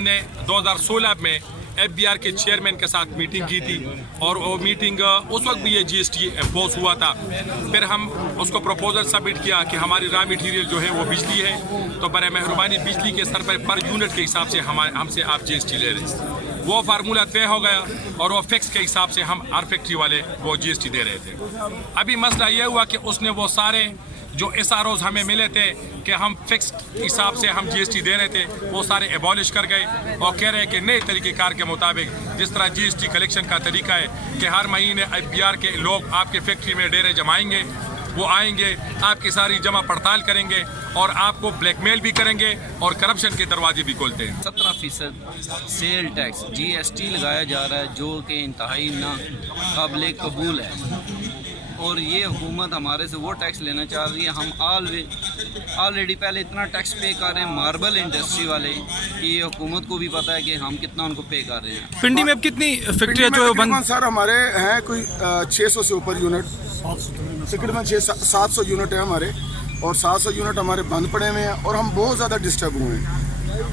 ہم نے 2016 میں FBR کے چیئرمین کے ساتھ میٹنگ کی تھی اور وہ میٹنگ اس وقت بھی یہ GST امپوز ہوا تھا. پھر ہم اس کو پروپوزل سبمٹ کیا کہ ہماری را مٹیریل جو ہے وہ بجلی ہے, تو برائے مہربانی بجلی کے سر پر یونٹ کے حساب سے ہم سے آپ GST لے رہے ہیں. وہ فارمولہ طے ہو گیا اور وہ فکس کے حساب سے ہم ہر فیکٹری والے وہ GST دے رہے تھے. ابھی مسئلہ یہ ہوا کہ اس نے وہ سارے جو SROs ہمیں ملے تھے کہ ہم فکس حساب سے ہم GST دے رہے تھے, وہ سارے ایبالش کر گئے اور کہہ رہے ہیں کہ نئے طریقہ کار کے مطابق جس طرح GST کلیکشن کا طریقہ ہے کہ ہر مہینے FBR کے لوگ آپ کے فیکٹری میں ڈیرے جمائیں گے, وہ آئیں گے, آپ کی ساری جمع پڑتال کریں گے اور آپ کو بلیک میل بھی کریں گے اور کرپشن کے دروازے بھی کھولتے ہیں. 17% سیل ٹیکس GST لگایا جا رہا ہے جو کہ انتہائی ناقابل قبول ہے, اور یہ حکومت ہمارے سے وہ ٹیکس لینا چاہ رہی ہے. ہم آلریڈی پہلے اتنا ٹیکس پے کر رہے ہیں ماربل انڈسٹری والے کہ یہ حکومت کو بھی پتہ ہے کہ ہم کتنا ان کو پے کر رہے ہیں. پنڈی میں اب کتنی فیکٹریاں جو بند سر ہمارے ہیں کوئی 600 سے اوپر یونٹ, تقریباً 700 یونٹ ہیں ہمارے, اور 700 یونٹ ہمارے بند پڑے ہوئے ہیں اور ہم بہت زیادہ ڈسٹرب ہوئے ہیں,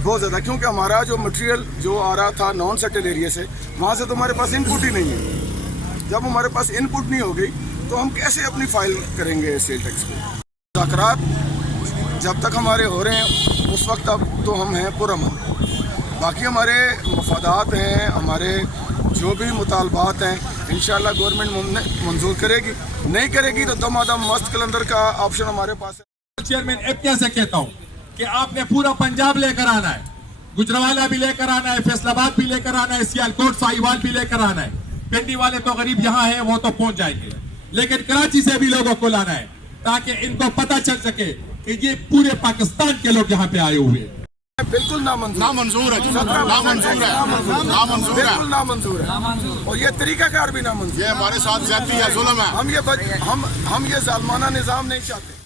بہت زیادہ, کیونکہ ہمارا جو مٹیریل جو آ رہا تھا نان سیٹل ایریا سے, وہاں سے تو ہمارے پاس ان پٹ ہی نہیں ہے. جب ہمارے پاس ان پٹ نہیں ہوگی تو ہم کیسے اپنی فائل کریں گے سیل ٹیکس کو. مذاکرات جب تک ہمارے ہو رہے ہیں اس وقت اب تو ہم ہیں پرامن, باقی ہمارے مفادات ہیں, ہمارے جو بھی مطالبات ہیں انشاءاللہ گورنمنٹ منظور کرے گی, نہیں کرے گی تو دم آدم مست کلندر کا آپشن ہمارے پاس ہے. چیئرمین FBR سے کہتا ہوں کہ آپ نے پورا پنجاب لے کر آنا ہے, گجرانوالہ بھی لے کر آنا ہے, فیصل آباد بھی لے کر آنا ہے, سیالکوٹ ساہیوال بھی لے کر آنا ہے. پنڈی والے تو غریب یہاں ہیں وہ تو پہنچ جائیں گے, لیکن کراچی سے بھی لوگوں کو لانا ہے تاکہ ان کو پتہ چل سکے کہ یہ پورے پاکستان کے لوگ یہاں پہ آئے ہوئے ہیں. بالکل نامنظور ہے, بالکل نامنظور ہے, اور یہ طریقہ کار بھی نامنظور ہے. یہ ہمارے ساتھ زیادتی ہے, ظلم ہے. ہم یہ ظالمانہ نظام نہیں چاہتے.